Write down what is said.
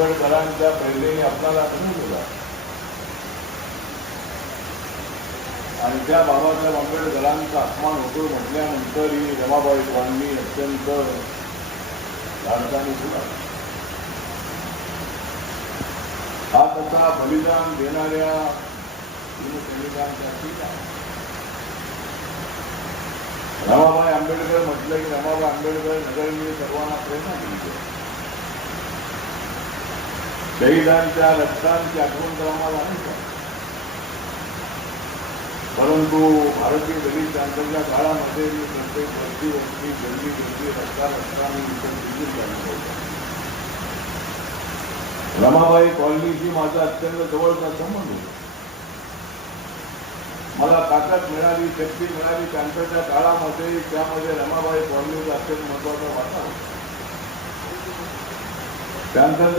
आंबेडकरांच्या प्रेरणेने आपल्याला बनवलेला आणि त्या बाबासाहेब आंबेडकरांचा अपमान होतो म्हटल्यानंतर ही रमाबाई कॉलनी अत्यंत धाडसाने सुद्धा हा तसा बलिदान देणाऱ्या सैनिकांसाठी रमाबाई आंबेडकर म्हटलं की रमाबाई आंबेडकर नगरने सर्वांना प्रेरणा दिली. शहीदांच्या रक्तांची आठवण तर आम्हाला नाही, परंतु भारतीय दलित क्रांतीच्या काळामध्ये मी प्रत्येक वस्ती गल्ली रस्ता मी झालेला. रमाबाई कॉलनीशी माझा अत्यंत जवळचा संबंध होता. मला ताकद मिळाली, शक्ती मिळाली क्रांतीच्या काळामध्ये. त्यामध्ये रमाबाई कॉलनीचा अत्यंत महत्वाचा वाटा होता. त्यानंतर